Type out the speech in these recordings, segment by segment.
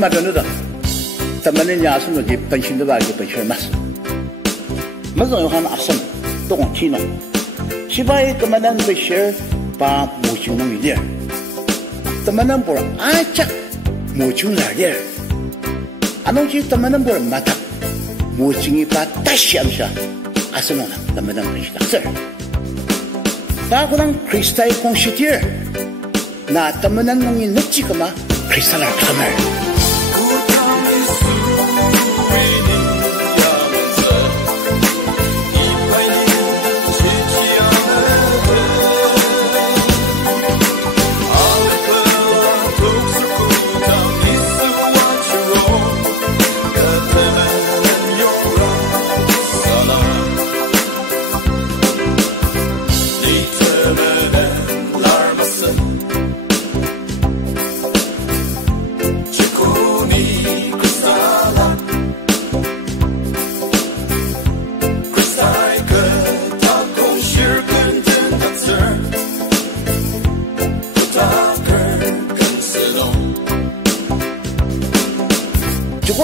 말하는다. temenen yasun di pension de bagi pension mas. Mazong han asam tong tino. Sibai temenan besher pa mucung nang dia. Temenan por acak mucung la dia. Anong ci temenan por mata mucungi pa tasyam sya. Asana temenan besher. Ta kurang kristai konsitir. Na temenan nang inci kama kristal kamar.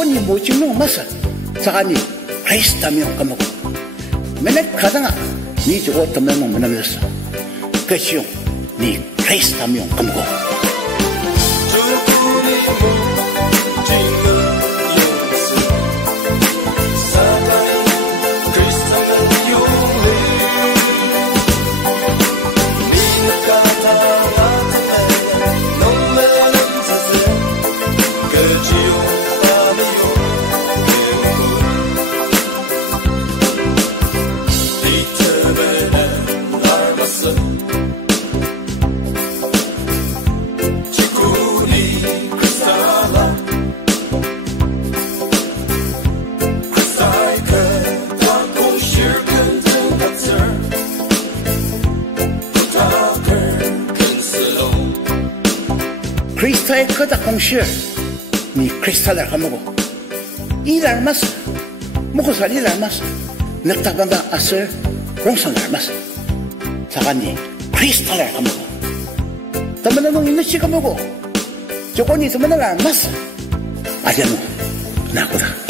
ni mo chino masa sakani Christ tamyo kamako menek kadanga ni jogo tamyo manamesa kesyo ni Christ tamyo kamako 크리스탈의 크다 공실 니 크리스탈을 하모고 이랄 마스 먹고살 이랄 마스 늑다간다 아슬 롱선을 마스 사가니 크리스탈을 하모고 담배는 놈 있는 시가 뭐고 저거니 담배는 알 마스 아재노 나고다